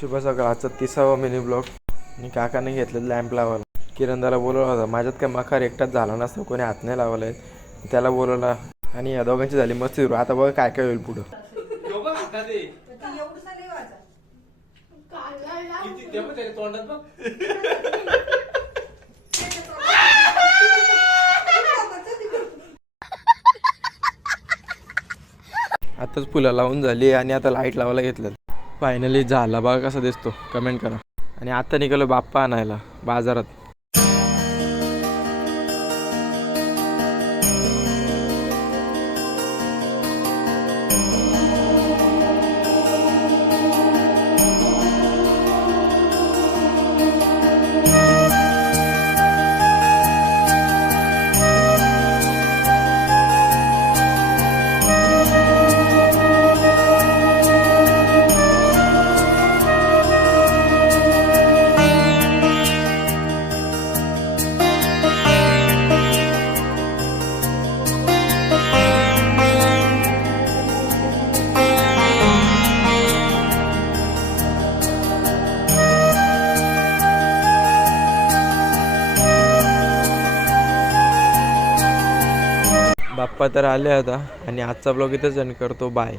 शुभ सकाळचा 30वा mini blog. आणि काकाने घेतलं लॅम्प लावायला. किरणदाला बोलवला होता. माझ्यात काय मखार एकटाच झाला नसतं, कोणी हात नाही लावला आहे. त्याला बोलवला आणि या दोघांची झाली मस्ती सुरू. आता बघा काय काय होईल पुढं. आताच फुलं लावून झाली आणि आता लाईट लावायला घेतलं. फायनली झाला बघा कसा दिसतो, कमेंट करा. आणि आता निघालो बाप्पा आणायला बाजारात. बाप्पा तर आले आता आणि आजचा ब्लॉग इथेच एंड करतो. बाय.